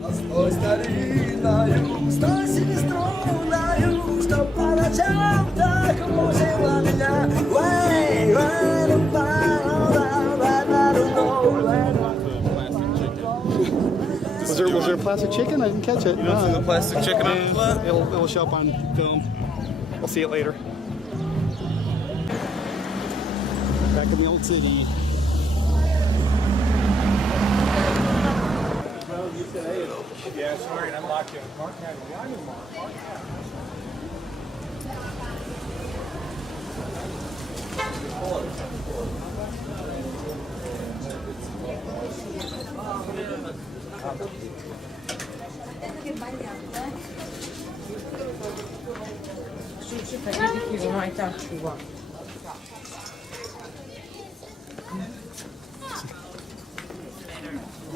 Sto starino, sto sinistro, sto para ciauta como se vanilla. Way, way, Was there a plastic chicken? I didn't catch it. You don't see the plastic chicken on the plate? It'll show up on film. I'll see it later. Back in the old city. Yeah, sorry, I'm locked in. Mark had me. I'm in Mark.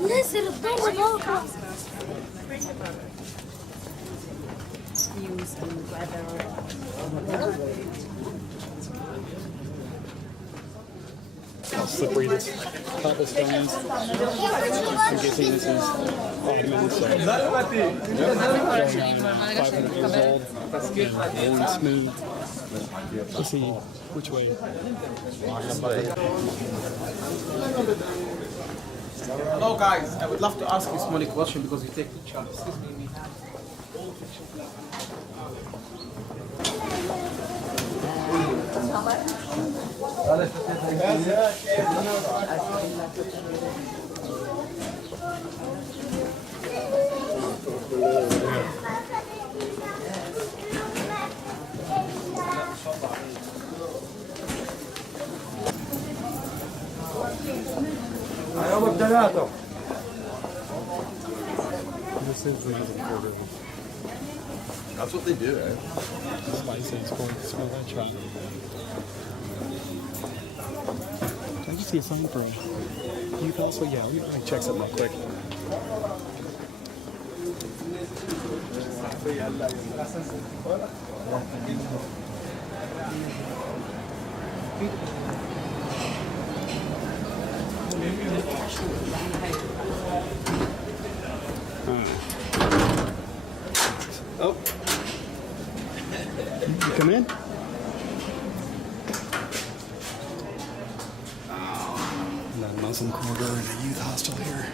نزل الضوء فوق. Views and weather. How slippery this cobblestones. I'm guessing this is Ottoman, so going on 500 years old and rolling smooth. Let's see which way. Hello guys, I would love to ask you a small question because you take pictures. Excuse me. That's what they do, eh? Spicy, it's cool. Smell that chop. Can I just see a sign for you also? Yeah, let me check something real quick. Oh. You come in? That Muslim quarter and a youth hostel here.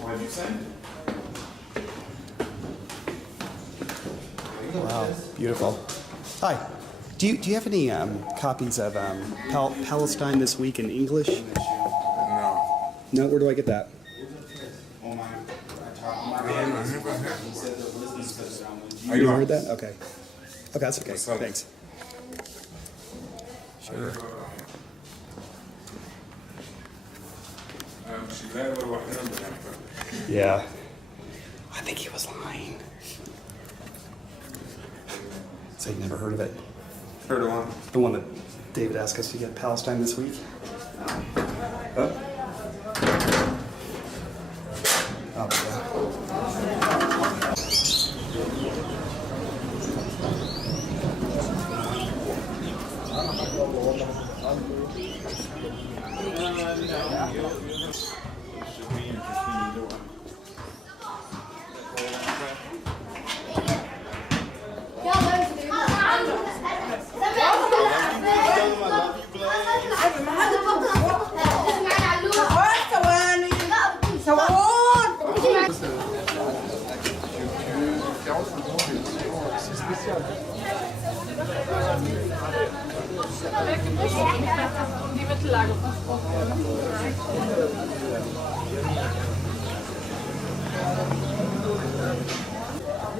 What did you say? Wow, beautiful. Hi. Do you have any copies of Palestine This Week in English? No. No? Where do I get that? You heard that? Okay. Okay, that's okay. Thanks. Sure. Yeah. I think he was lying. So you never heard of it? Heard of one? The one that David asked us to get Palestine This Week? Oh. Oh, yeah.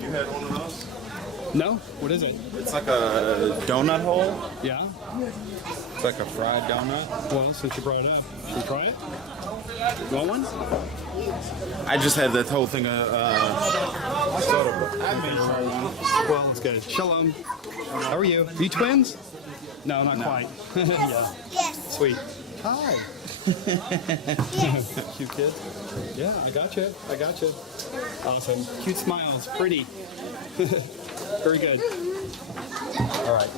You had one of those? No? What is it? It's like a donut hole. Yeah? It's like a fried donut. Well, since you brought it up, should we try it? You want one? I just had that whole thing of soda. Well, it's good. Shalom. How are you? Are you twins? No, not quite. Yeah. Yes. Sweet. Hi. Yes. Cute kid. Yeah, I got you. I got you. Awesome. Cute smiles. Pretty. Very good. All right.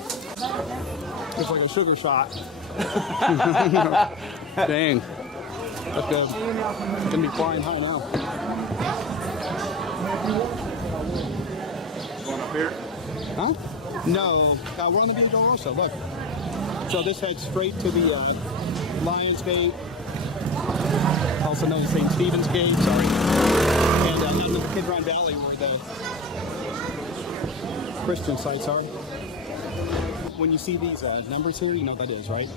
It's like a sugar shot. Dang. Let's go. It's gonna be flying high now. Going up here? Huh? No, we're on the Via Dolorosa. Look. So this heads straight to the Lions Gate, also known as St. Stephen's Gate. Sorry. And down in the Kidron Valley, where the Christian sites are. When you see these numbers here, you know what that is, right?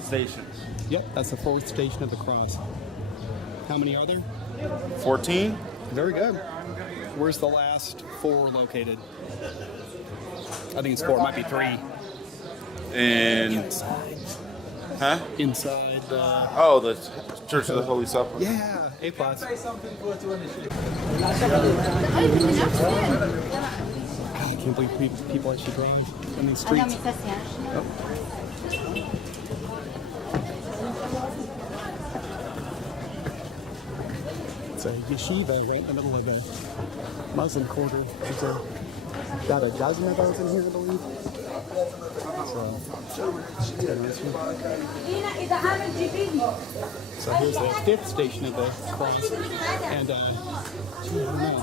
Stations. Yep, that's the 4th station of the cross. How many are there? 14? Very good. Where's the last 4 located? I think it's 4. It might be 3. And Inside. huh? Inside. Oh, the Church of the Holy Supper. Yeah, A plus. Say something for to initiate. I can't believe people actually drive in these streets. It's a yeshiva right in the middle of a Muslim quarter. There's about a dozen of those in here, I believe. So here's the 5th station of the cross. And, I don't know.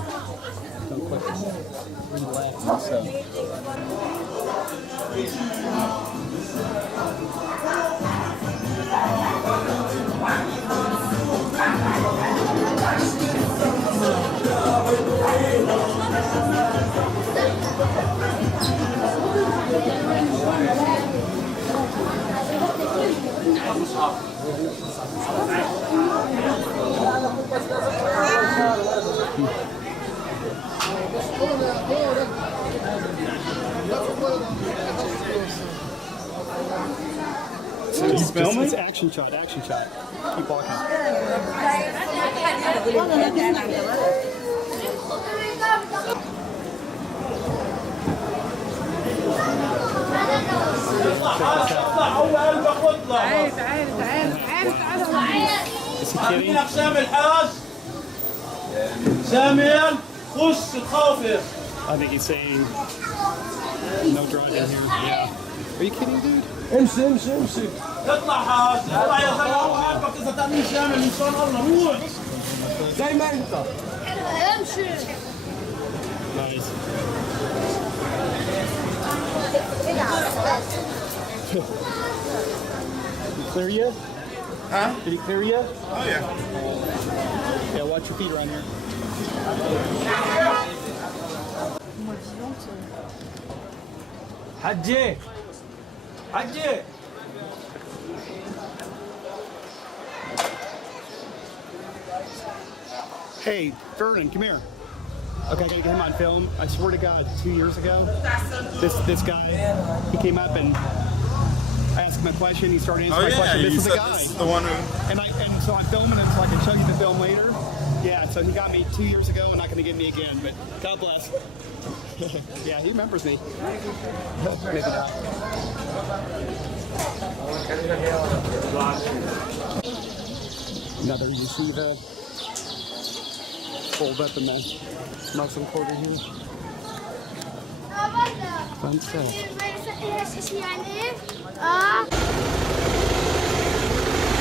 Don't quite relax. So. It's action shot, action shot. Keep walking. Is he kidding? I think he's saying no driving here. Yeah. Are you kidding, dude? امشي امشي امشي اطلع حاج اطلع يا زلمه عارفك اذا تامين شامل ان شاء الله روح زي ما انت امشي. Nice. Did he clear you? Huh? Did he clear you? Oh, yeah. Yeah, watch your feet around here. حجي حجي Hey, Vernon, come here. Okay, I gotta get him on film. I swear to God, 2 years ago, this guy, he came up and asked him a question. He started answering Oh, my yeah. question. This You is the said guy. this is the one who. And so I'm filming him so I can show you the film later. Yeah, so he got me 2 years ago and not gonna get me again, but God bless. Yeah, he remembers me. Maybe not. Another yeshiva. Fold up in the Muslim quarter here. Fun stuff. ايش يعني؟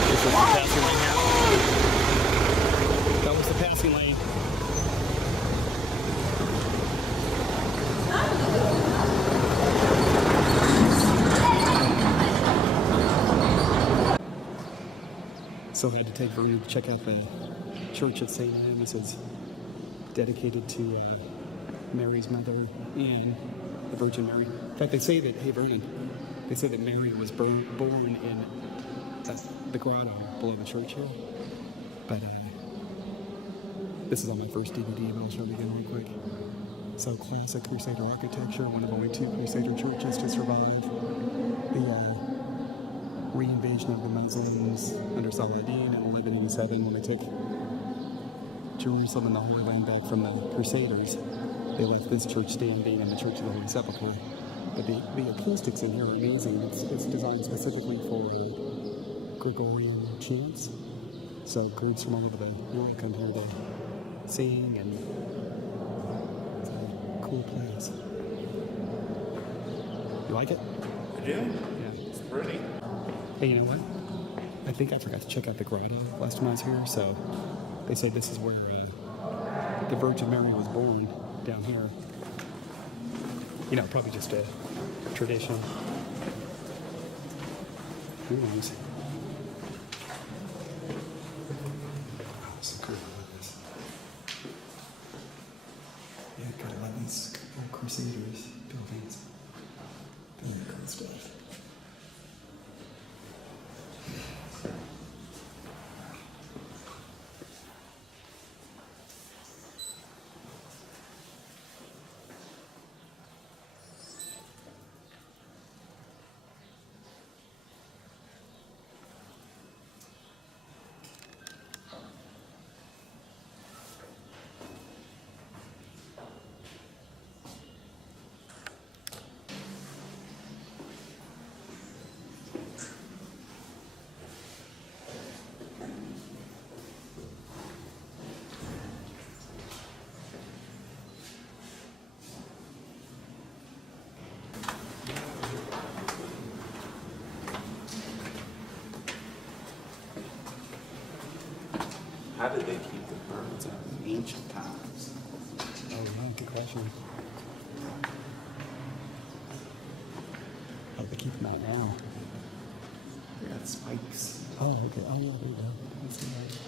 This was the passing lane here. That was the passing lane. So I had to take Vernon to check out the Church of St. Anne. This is dedicated to Mary's mother and the Virgin Mary. In fact, they say that, hey Vernon, they say that Mary was born in the grotto below the church here. But this is on my first DVD, but I'll show it again real quick. So classic Crusader architecture, one of only 2 Crusader churches to survive. The re-invasion of the Muslims under Saladin in 1187 when they took Jerusalem and the Holy Land back from the Crusaders. They left this church standing and the Church of the Holy Sepulchre. But the acoustics in here are amazing. It's designed specifically for Gregorian chants. So groups from all over the world come here to sing, and it's a cool place. You like it? I do. Yeah. It's pretty. Hey, you know what? I think I forgot to check out the grotto last time I was here, so they say this is where the Virgin Mary was born, down here. You know, probably just a tradition. Who knows? Oh, so cool. Yeah, gotta love these old Crusaders buildings. Very cool stuff. How did they keep the birds in ancient times? Oh, yeah, good question. How do they keep them out now? They got spikes. Oh, okay. Oh, yeah, there you go. I see that.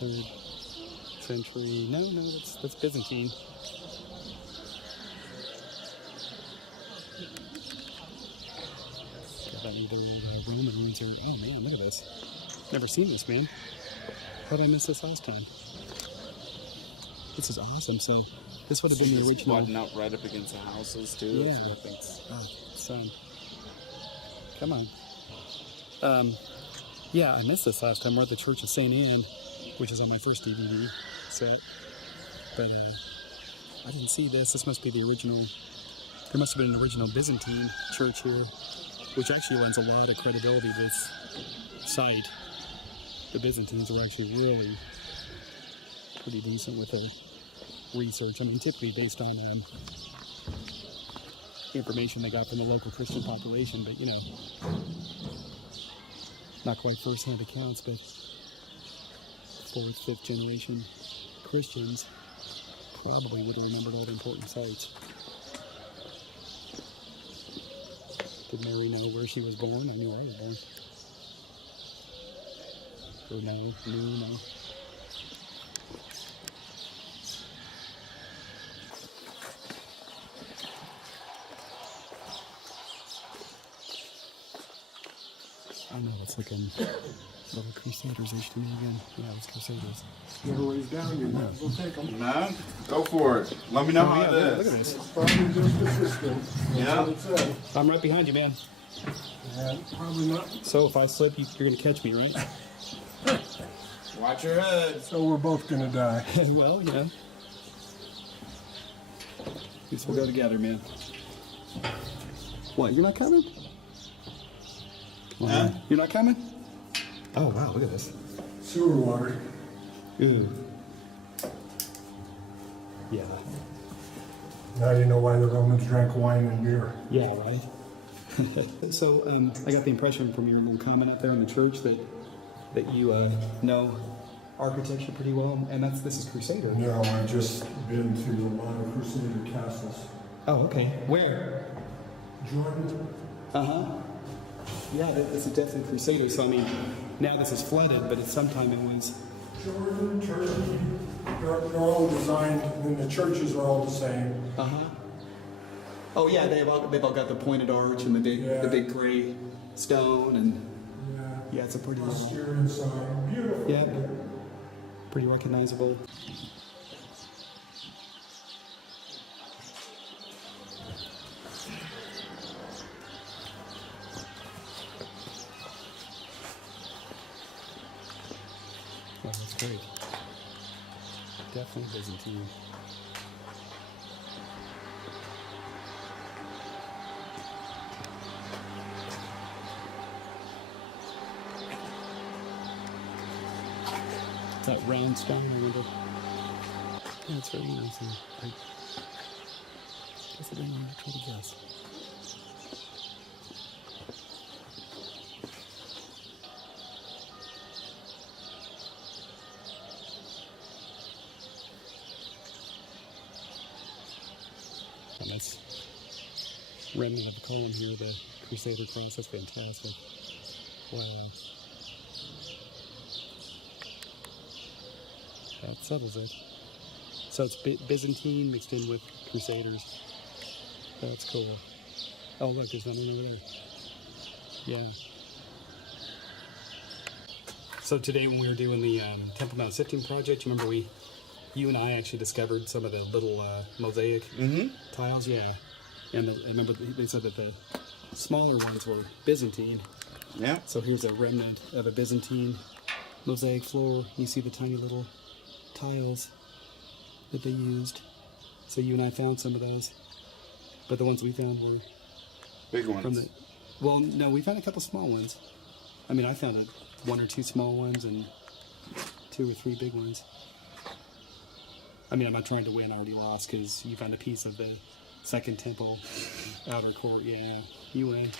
Third century. No, that's Byzantine. Got that either Roman ruins or oh man, look at this. Never seen this, man. How did I miss this last time? This is awesome. So this would have been the Just original. button up right up against the houses too. Yeah. That's what I think's- Oh, so come on. Yeah, I missed this last time. We're at the Church of St. Anne, which is on my first DVD set. But I didn't see this. This must be the original. There must have been an original Byzantine church here, which actually lends a lot of credibility to this site. The Byzantines were actually really pretty decent with their research. I mean, typically based on information they got from the local Christian population, but you know, not quite first-hand accounts, but fourth, fifth generation Christians probably would have remembered all the important sites. Did Mary know where she was born? I knew I was born. Or no, no. I know, it's like little Crusaders-ish to me again. Yeah, it's Crusaders. Never ways down, you might as well take them. No, go for it. Let me know how it Look at is. this. It's probably just the system. That's Yeah. what it said. I'm right behind you, man. Yeah, probably not. So if I slip, you're gonna catch me, right? Watch your head. So we're both gonna die. Well, you know. Guess we'll go together, man. What, you're not coming? Huh? You're not coming? Oh, wow, look at this. Sewer water. Ooh. Yeah. Now you know why the Romans drank wine and beer. Yeah, right? So, I got the impression from your little comment out there in the church that you know architecture pretty well, and this is Crusader. No, I've just been to a lot of Crusader castles. Oh, okay. Where? Jordan. Uh-huh. Yeah, this is definitely Crusader, so I mean, now this is flooded, but at some time it was... Jordan, Turkey, they're all designed, and the churches are all the same. Uh-huh. Oh yeah, they've all got the pointed arch and Yeah. the big gray stone, and Yeah, yeah, it's a pretty... austere inside, beautiful. Yeah, pretty recognizable. great. Definitely Byzantine. Is that round stone? I wonder. Yeah, it's very nice. I guess I didn't want to try to guess. A nice remnant of a column here, the Crusader cross. That's fantastic. Wow. That settles it. So it's Byzantine mixed in with Crusaders. That's cool. Oh, look, there's another one over there. Yeah. So today when we were doing the Temple Mount Sifting project, you remember you and I actually discovered some of the little mosaic tiles? Yeah. And I remember they said that the smaller ones were Byzantine. Yeah. So here's a remnant of a Byzantine mosaic floor. You see the tiny little tiles that they used. So you and I found some of those. But the ones we found were Big ones. from the... Well, no, we found a couple small ones. I mean, I found one or two small ones and 2 or 3 big ones. I mean, I'm not trying to win. I already lost because you found a piece of the second temple outer court. Yeah, you win.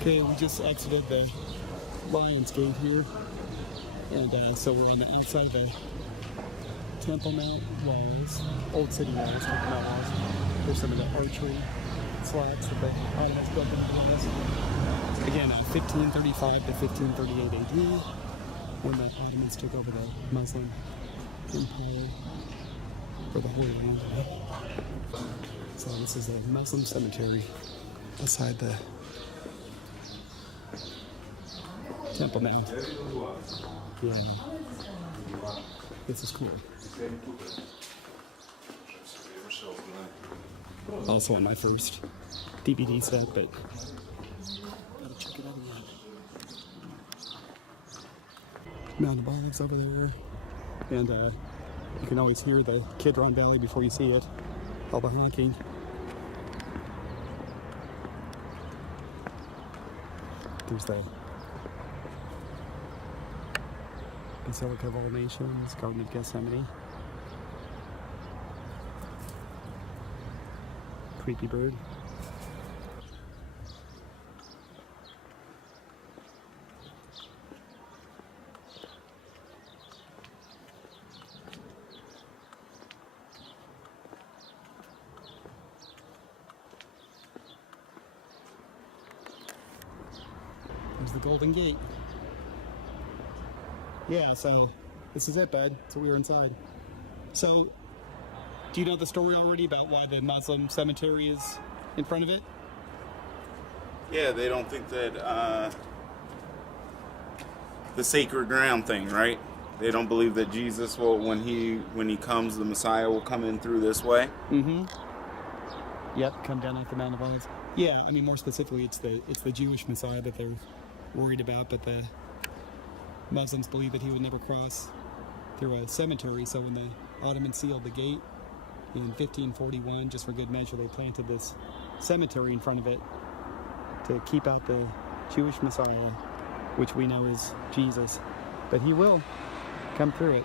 Okay, we just exited the Lion's Gate here, and so we're on the outside of the Temple Mount walls, Old City walls, Temple Mount walls. There's some of the archery slats that the Ottomans built into the walls. Again, 1535 to 1538 AD, when the Ottomans took over the Muslim Empire for the Holy Land. So this is a Muslim cemetery beside the Temple Mount. Yeah. This is cool. Also on my first DVD set, but gotta check it out again. Mount of Olives over there. And you can always hear the Kidron Valley before you see it. All the honking. There's the Basilica of All Nations, Garden of Gethsemane. Creepy bird. There's the Golden Gate. Yeah, so this is it, bud. So we were inside. So, do you know the story already about why the Muslim cemetery is in front of it? Yeah, they don't think that the sacred ground thing, right? They don't believe that Jesus will, when he comes, the Messiah will come in through this way. Mm-hmm. Yep, come down off the Mount of Olives. Yeah, I mean more specifically, it's the Jewish Messiah that they're worried about, but the Muslims believe that he would never cross through a cemetery. So when the Ottomans sealed the gate in 1541, just for good measure, they planted this cemetery in front of it to keep out the Jewish Messiah, which we know is Jesus. But he will come through it.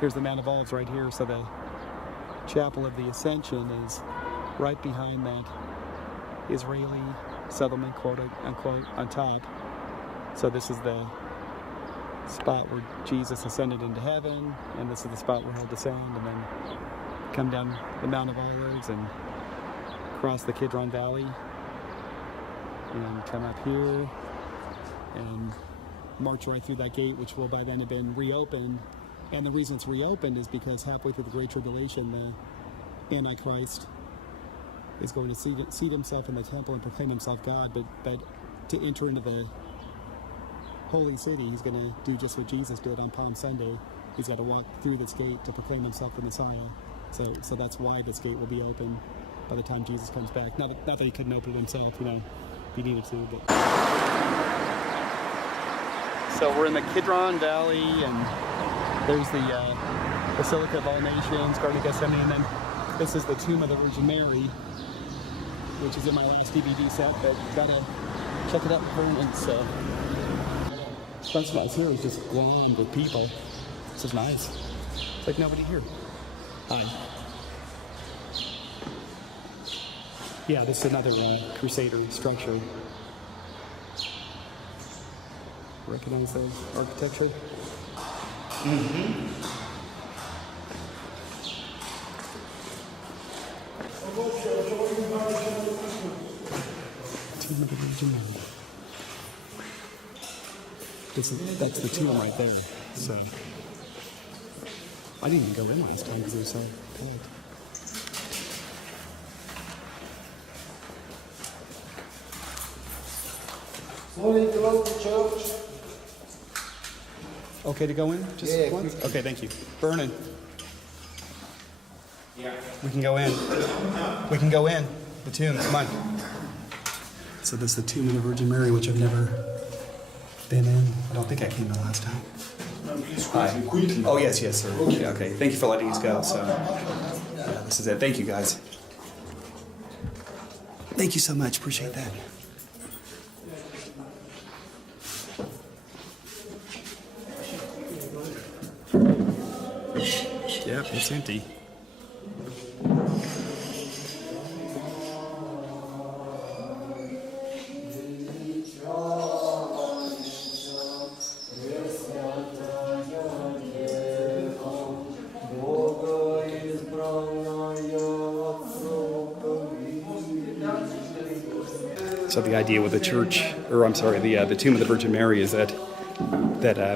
Here's the Mount of Olives right here. So the Chapel of the Ascension is right behind that Israeli settlement, quote unquote, on top. So this is the spot where Jesus ascended into heaven, and this is the spot where he'll descend and then come down the Mount of Olives and cross the Kidron Valley and come up here and march right through that gate, which will by then have been reopened. And the reason it's reopened is because halfway through the Great Tribulation, the Antichrist is going to seat himself in the temple and proclaim himself God, but to enter into the holy city, he's going to do just what Jesus did on Palm Sunday. He's got to walk through this gate to proclaim himself the Messiah. So that's why this gate will be open by the time Jesus comes back. Not that he couldn't open it himself, if he needed to. But. So we're in the Kidron Valley, and there's the Basilica of All Nations, Garden of Gethsemane, and then this is the Tomb of the Virgin Mary, which is in my last DVD set, but gotta check it out in Vernon. So that's nice. Here is just glowing with people. This is nice. It's like nobody here. Hi. Yeah, this is another Crusader structure. Recognize those architecture? Mm-hmm. Tomb of the Virgin Mary. That's the tomb right there. So I didn't even go in last time because it was so packed. Slowly close the church. Okay to go in? Just once? Okay, thank you. Vernon. Yeah. We can go in. We can go in. The tomb, come on. So this is the tomb of the Virgin Mary, which I've never been in. I don't think I came in last time. Hi. Oh, yes, sir. Yeah, okay. Thank you for letting us go. So, yeah, this is it. Thank you, guys. Thank you so much. Appreciate that. Yep, it's empty. So the idea with the church, or I'm sorry, the tomb of the Virgin Mary is that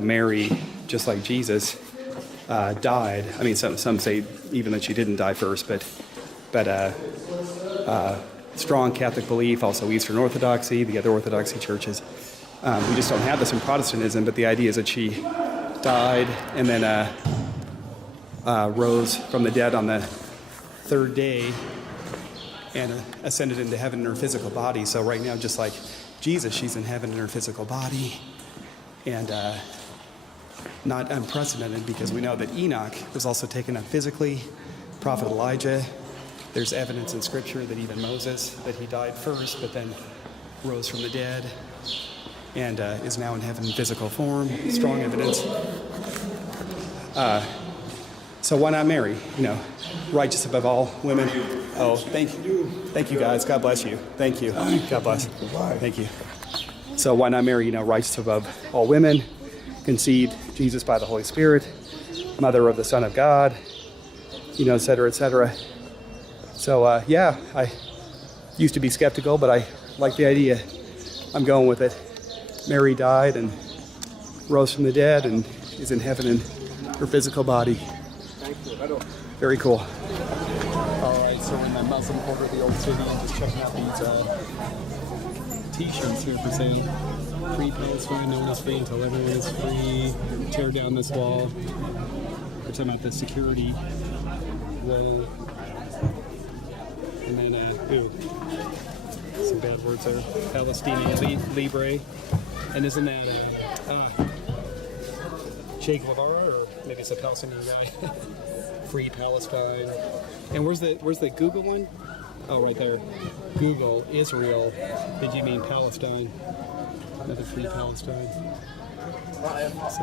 Mary, just like Jesus, died. I mean, some say even that she didn't die first, but strong Catholic belief, also Eastern Orthodoxy, the other Orthodoxy churches. We just don't have this in Protestantism, but the idea is that she died and then rose from the dead on the third day and ascended into heaven in her physical body. So right now, just like Jesus, she's in heaven in her physical body. And not unprecedented, because we know that Enoch was also taken up physically, Prophet Elijah. There's evidence in Scripture that even Moses, that he died first, but then rose from the dead and is now in heaven in physical form. Strong evidence. So why not Mary? Righteous above all women. Oh, thank you guys. God bless you. Thank you. God bless. Thank you. So why not Mary? Righteous above all women, conceived Jesus by the Holy Spirit, mother of the Son of God, et cetera, et cetera. So yeah, I used to be skeptical, but I like the idea. I'm going with it. Mary died and rose from the dead and is in heaven in her physical body. Very cool. All right, so we're in the Muslim quarter of the Old City and just checking out these T-shirts here for sale. Free Palestine, no one is free until everyone is free. Tear down this wall. We're talking about the security wall. And then, some bad words there. Palestinian Libre. And isn't that Che Guevara, or maybe it's a Palestinian guy? Free Palestine. And where's the Google one? Oh, right there. Google, Israel. Did you mean Palestine? Another Free Palestine. So,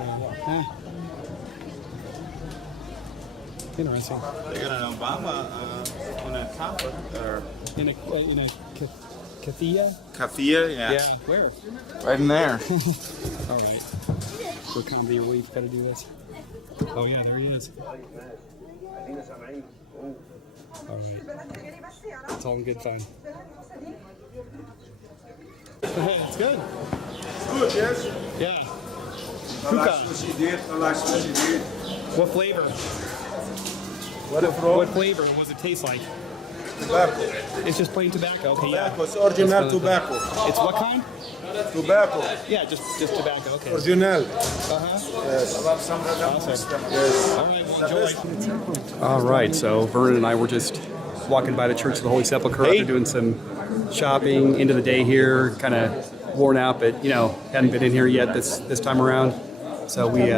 interesting. They got an Obama on a top or In a Kathia? Kafia, yeah. Yeah. Where? Right in there. All right. For comedy relief, gotta do this. Oh yeah, there he is. All right. It's all in good fun. Hey, it's good. Good, yes. Yeah. I like what you did. What flavor? What flavor? What does it taste like? Tobacco. It's just plain tobacco. Okay, yeah. Tobacco. It's original That's really tobacco. cool. It's what kind? Tobacco. Yeah, just tobacco. Okay. Original. Yes. Awesome. Yes. All right, enjoy. All right, so Vernon and I were just walking by the Church of the Holy Sepulchre after doing some shopping into the day here, kind of worn out, but hadn't been in here yet this time around. So we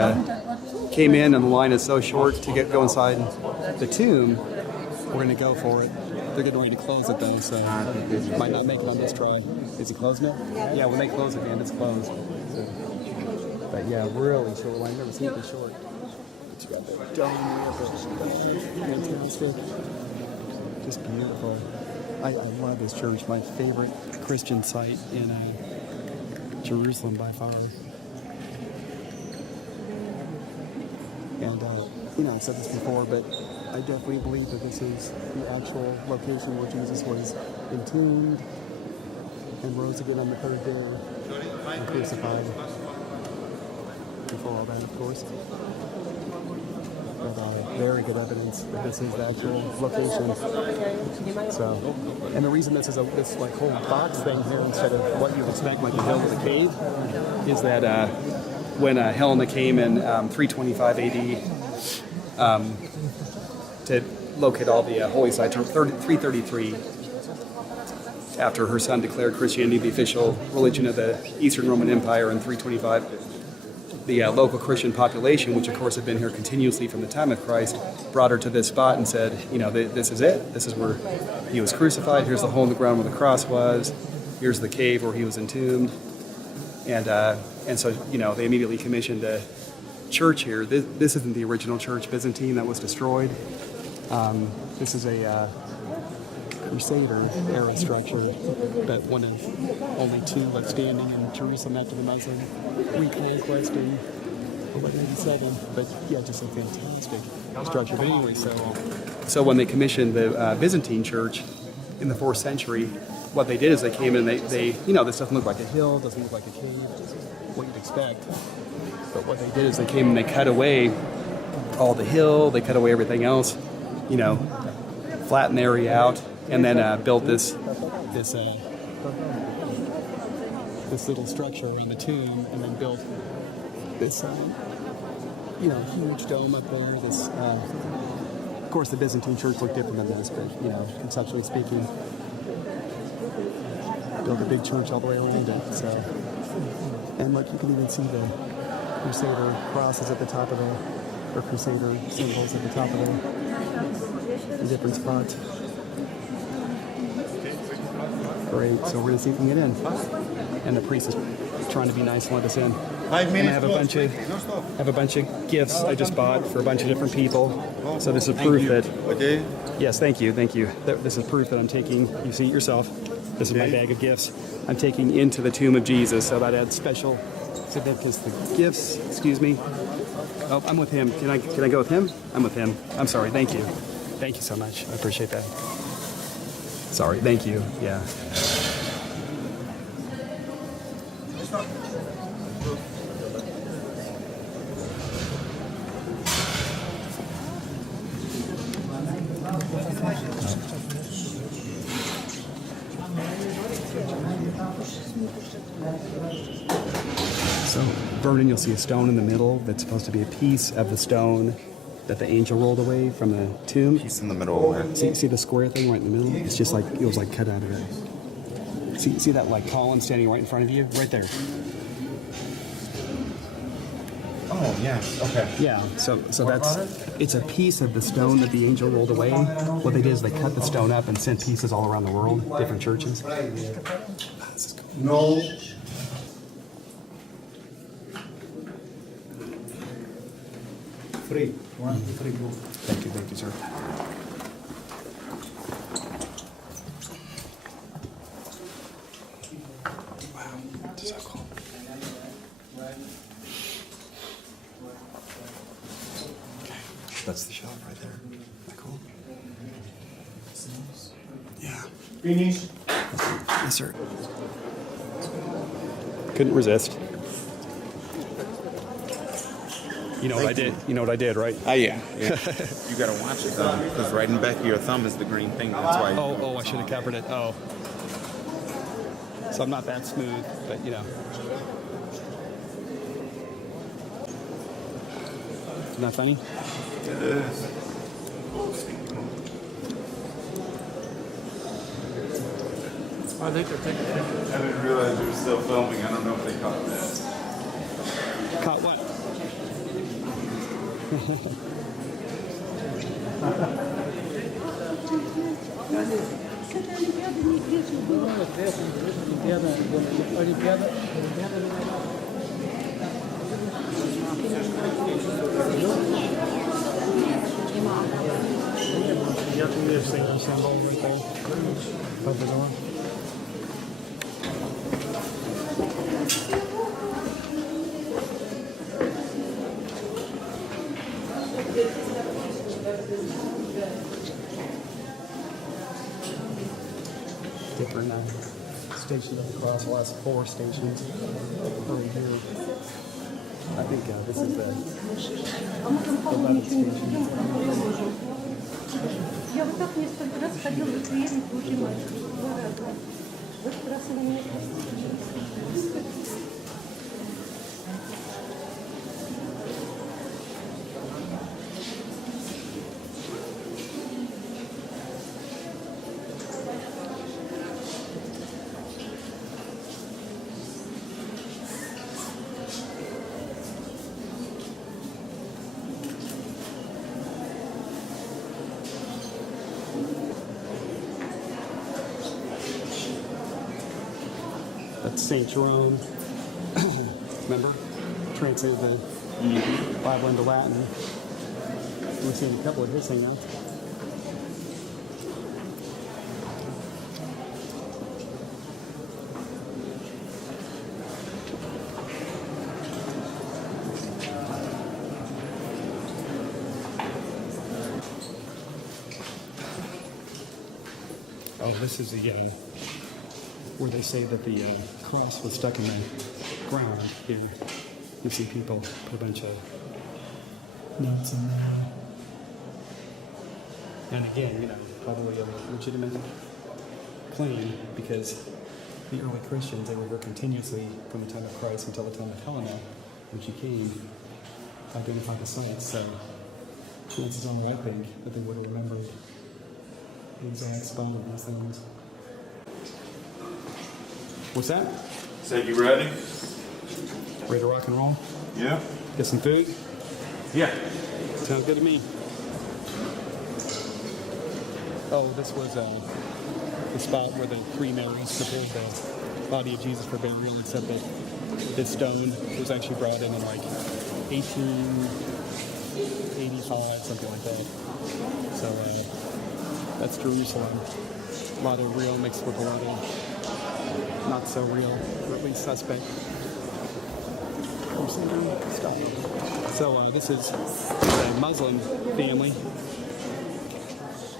came in, and the line is so short to go inside the tomb. We're going to go for it. They're getting ready to close it though, so might not make it on this try. Is he closing it? Yeah, when they close it, man, it's closed. So, but yeah, really short line. I've never seen it this short. But you got the dome there, fantastic. Just beautiful. I love this church. My favorite Christian site in Jerusalem by far. And I've said this before, but I definitely believe that this is the actual location where Jesus was entombed and rose again on the third day and crucified. Before all that, of course. But very good evidence that this is the actual location. So, and the reason this is this whole box thing here instead of what you would expect, like a hill with a cave, is that when Helena came in 325 AD to locate all the holy sites, 333, after her son declared Christianity the official religion of the Eastern Roman Empire in 325. The local Christian population, which of course had been here continuously from the time of Christ, brought her to this spot and said, this is it. This is where he was crucified. Here's the hole in the ground where the cross was. Here's the cave where he was entombed. And so, they immediately commissioned a church here. This isn't the original church, Byzantine, that was destroyed. This is a Crusader era structure, but one of only two left standing in Jerusalem after the Muslim reconquest in 1187. But yeah, just a fantastic structure. But anyway, so when they commissioned the Byzantine church in the 4th century, what they did is they came in and they this doesn't look like a hill, doesn't look like a cave, what you'd expect. But what they did is they came and they cut away all the hill, they cut away everything else, flattened the area out, and then built this little structure around the tomb, and then built this huge dome up there. This, of course, the Byzantine church looked different than this, but conceptually speaking, built a big church all the way around it. So, and look, you can even see the Crusader crosses at the top of or Crusader symbols at the top of the different spots. Great, so we're gonna see if we can get in. And the priest is trying to be nice and let us in. 5 minutes. And I have a bunch of gifts I just bought for a bunch of different people. So this is proof that. Okay. Yes, thank you. This is proof that I'm taking. You see it yourself. This is my bag of gifts. I'm taking into the tomb of Jesus. So that adds special significance. The gifts. Excuse me. Oh, I'm with him. Can I go with him? I'm with him. I'm sorry. Thank you. Thank you so much. I appreciate that. Sorry. Thank you. Yeah. So, Vernon, you'll see a stone in the middle that's supposed to be a piece of the stone that the angel rolled away from the tomb. Piece in the middle where? See the square thing right in the middle? It's just like, it was like cut out of it. See that like column standing right in front of you? Right there. Oh, yes. Okay. Yeah, so it's a piece of the stone that the angel rolled away. What they did is they cut the stone up and sent pieces all around the world, different churches. No. Free. Thank you, sir. Wow, this is so cool. Okay, that's the shelf right there. Isn't that cool? Yeah. Finish. Yes, sir. Couldn't resist. You know what I did? You know what I did, right? Oh yeah. You gotta watch it though, because right in the back of your thumb is the green thing. That's why. Oh, I should have covered it. Oh. So I'm not that smooth, but you know. Isn't that funny? It is. I think they're taking pictures. I didn't realize you were still filming. I don't know if they caught that. Caught what? You have to leave Satan symbol right there. Above the door. Different stations across the last 4 stations over here. I think this is the 11th station. Я вот так несколько раз ходила за клиентом, уже мальчик. 2 раза. В этот раз она меня простила. That's St. Jerome. Remember? Translated the Bible into Latin. We've seen a couple of his hangouts. Oh, this is the where they say that the cross was stuck in the ground here. You see people put a bunch of notes in there. And again, you know, probably a legitimate claim because the early Christians, they were here continuously from the time of Christ until the time of Helena, when she came, identified the sites. So chances are, I think, that they would have remembered the exact spot of these things. What's that? Said you ready? Ready to rock and roll? Yeah. Get some food? Yeah. Sounds good to me. Oh, this was the spot where the 3 Marys prepared the body of Jesus for burial, except that this stone was actually brought in like 1885, something like that. So that's Jerusalem. A lot of real mixed with a lot of not so real, or at least suspect. Stop. So this is a Muslim family.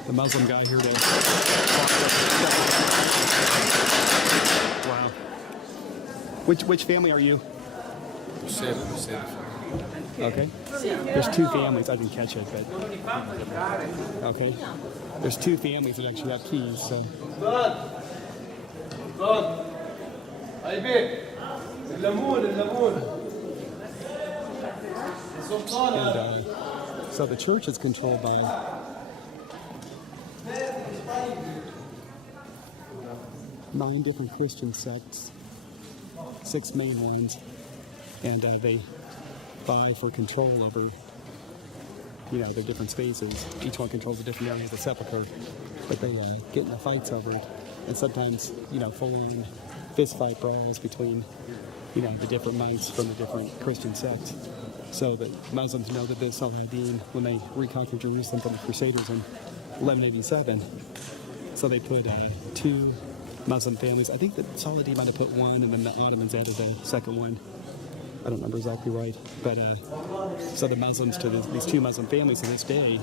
The Muslim guy here will. Wow. Which family are you? Okay. There's 2 families. I didn't catch it, but okay. There's 2 families that actually have keys. So. And so the church is controlled by 9 different Christian sects, 6 main ones, and they vie for control over, you know, their different spaces. Each one controls a different area of the sepulcher, but they get in the fights over it, and sometimes, you know, full-on fist-fight brawls between, you know, the different monks from the different Christian sects. So the Muslims know that the Saladin, when they reconquered Jerusalem from the Crusaders in 1187, so they put 2 Muslim families. I think that Saladin might have put 1, and then the Ottomans added a second one. I don't remember exactly right, but so the Muslims to these 2 Muslim families to this day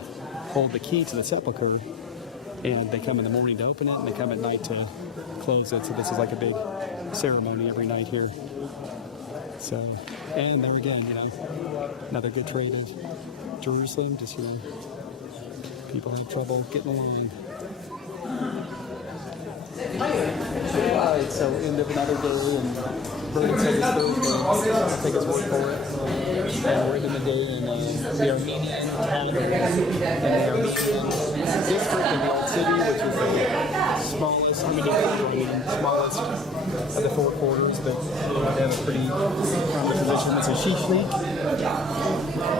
hold the key to the sepulcher, and they come in the morning to open it, and they come at night to close it. So this is like a big ceremony every night here. So, and there again, another good trait of Jerusalem, just, people have trouble getting along. Alright, so end of another day, and Vernon said it's Thursday. I'll take his word for it. And we're in the day in the Armenian town, in the Armenian district in the Old City, which is the smallest, smallest of the four quarters, but they have a pretty prominent position. It's a sheesh leek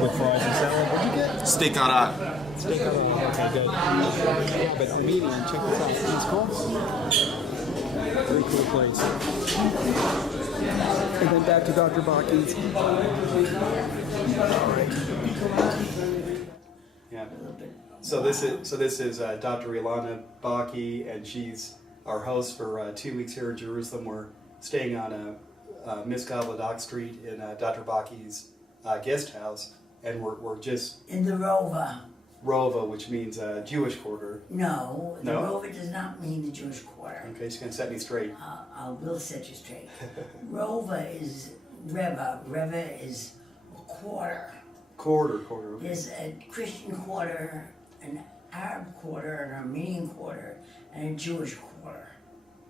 with fries and salad. What'd you get? Steak arak. Steak on okay, good. Yeah, but Armenian, check this out. It's cool. Very cool place. And then back to Dr. Baki's. Yeah. So this is Dr. Ilana Baki, and she's our host for 2 weeks here in Jerusalem. We're staying on Miss Dock Street in Dr. Baki's guest house, and we're just in the Rova. Rova, which means Jewish quarter. No, the No? Rova does not mean the Jewish quarter. Okay, she's gonna set me straight. I will set you straight. Rova is Reva. Reva is a quarter. Quarter. Okay. There's a Christian quarter, an Arab quarter, an Armenian quarter, and a Jewish quarter.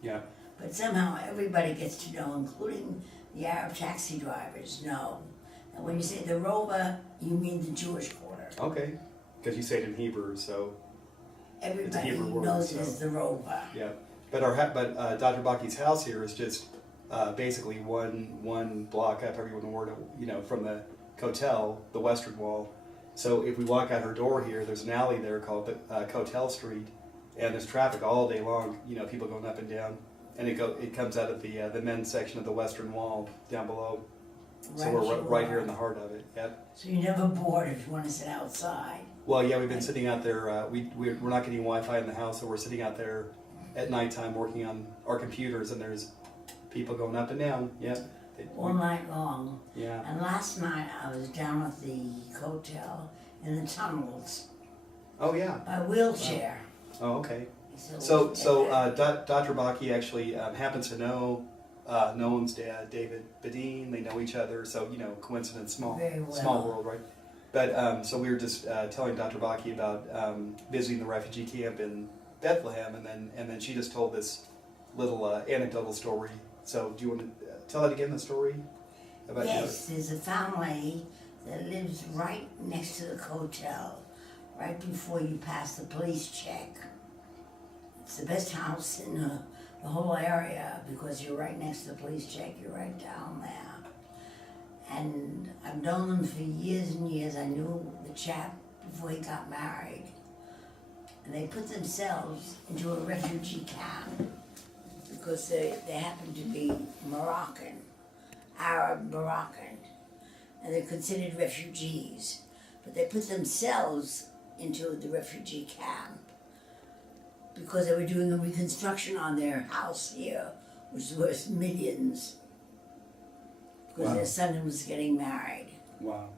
Yeah. But somehow everybody gets to know, including the Arab taxi drivers, know that when you say the Rova, you mean the Jewish quarter. Okay. Because you say it in Hebrew, so Everybody Hebrew word, knows so. it as the Rova. yeah. But Dr. Baki's house here is just basically one block up, every one word, from the Kotel, the Western Wall. So if we walk out her door here, there's an alley there called Kotel Street, and there's traffic all day long. People going up and down, and it comes out of the men's section of the Western Wall down below. So we're right here in the heart of it. Yep. So you're never bored if you want to sit outside. Well, yeah, we've been sitting out there. We're not getting Wi-Fi in the house, so we're sitting out there at nighttime working on our computers, and there's people going up and down. Yeah. All night long. Yeah. And last night I was down at the hotel in the tunnels Oh yeah. by wheelchair. Oh okay. So Dr. Baki actually happens to know Noam's dad, David Bedine. They know each other, so coincidence, Very well. small world, right? But so we were just telling Dr. Baki about visiting the refugee camp in Bethlehem, and then she just told this little anecdotal story. So do you want to tell it again, the story about yes, there's a family that lives right next to the hotel, right before you pass the police check. It's the best house in the whole area because you're right next to the police check. You're right down there. And I've known them for years and years. I knew the chap before he got married. And they put themselves into a refugee camp because they happen to be Moroccan, Arab Moroccan, and they're considered refugees. But they put themselves into the refugee camp because they were doing a reconstruction on their house here, which was worth millions. Because their son was getting married. Wow.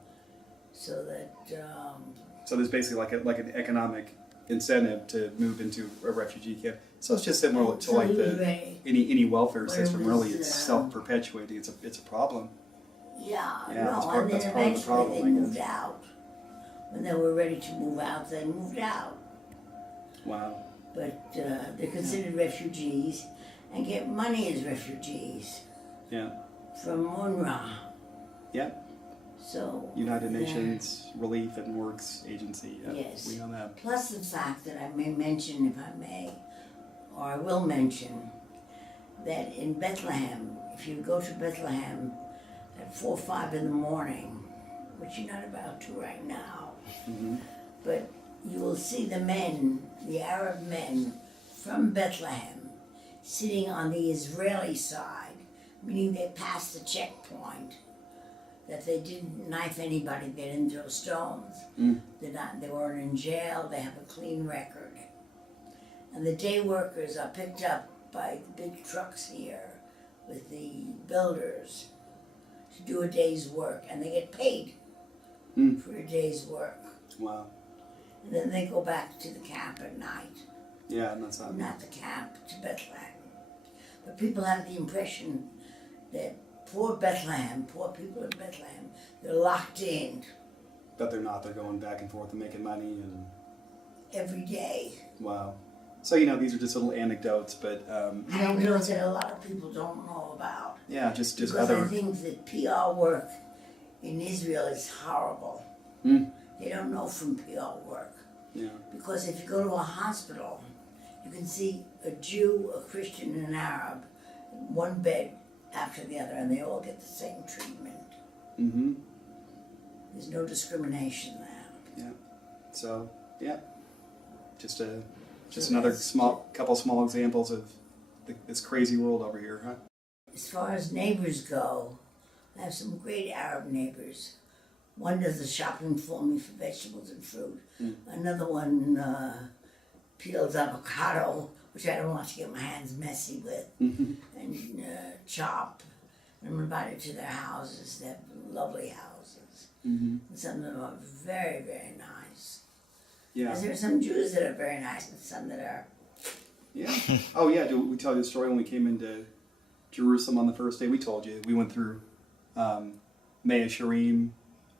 So that. So there's basically like an economic incentive to move into a refugee camp. So it's just similar to like any welfare system. Really, it's self-perpetuating. It's a problem. Yeah, that's no, part- and that's then part of the eventually problem, they I guess. moved out. When they were ready to move out, they moved out. Wow. But they're considered refugees and get money as refugees Yeah. from UNRWA. Yeah. So United Nations Relief and Works Agency. Yeah, Yes. we know that. plus the fact that I may mention, if I may, or I will mention, that in Bethlehem, if you go to Bethlehem at 4 or 5 in the morning, which you're not about to right now, but you will see the men, the Arab men from Bethlehem, sitting on the Israeli side, meaning they passed the checkpoint, that they didn't knife anybody, they didn't throw stones. They weren't in jail, they have a clean record. And the day workers are picked up by the big trucks here with the builders to do a day's work, and they get paid for a day's work. Wow. And then they go back to the camp at night. Yeah, and that's not. Not the camp, to Bethlehem. But people have the impression that poor Bethlehem, poor people in Bethlehem, they're locked in But they're not. They're going back and forth and making money and every day. wow. So you know, these are just little anecdotes, but you know, Anecdotes that a lot of people don't know about. yeah, just Because other. I think that PR work in Israel is horrible. Mm, They don't know from PR work. yeah. Because if you go to a hospital, you can see a Jew, a Christian, and an Arab in one bed after the other, and they all get the same treatment. Mm-hmm. There's no discrimination there. Yeah. So yeah, just So another that's- couple small examples of this crazy world over here, huh? As far as neighbors go, I have some great Arab neighbors. One does the shopping for me for vegetables and fruit. Mm. Another one peels avocado, which I don't want to get my hands messy with, Mm-hmm. and chop. And I'm invited to their houses. They have lovely houses. Mm-hmm. And some of them are very, very nice. Yeah. And there are some Jews that are very nice, but some that are. Yeah. Oh yeah. Did we tell you the story when we came into Jerusalem on the first day? We told you we went through Mea Sharim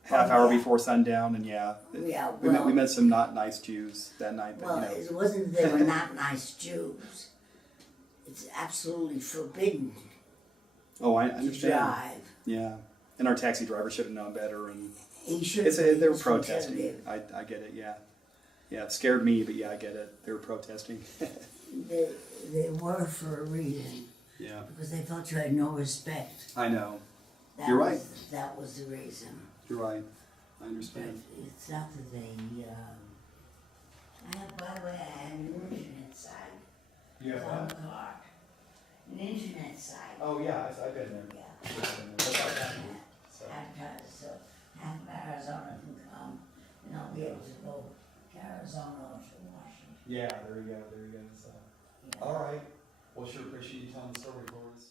half hour yeah. before sundown, and yeah, Yeah, we met some not nice Jews that night. But Well, you know, it wasn't that they were not nice Jews. It's absolutely forbidden oh, I to understand. drive. Yeah, and our taxi driver should have known better, and He should they be were protesting. competitive. I get it. Yeah, yeah, it scared me, but yeah, I get it. They were protesting. They were for a reason, Yeah, because they felt you had no respect. I know. That You're was, right. That was the reason. You're right. I But understand. it's not that they. I have, by the way, I have an internet site. You have on what? the car. An internet site. Oh yeah, I've been there. Yeah. So. Advertise, so half of Arizona can come, and I'll be able to go to Arizona or to Washington. Yeah, there we go. So. Yeah. All right. Well, sure appreciate you telling the story for us.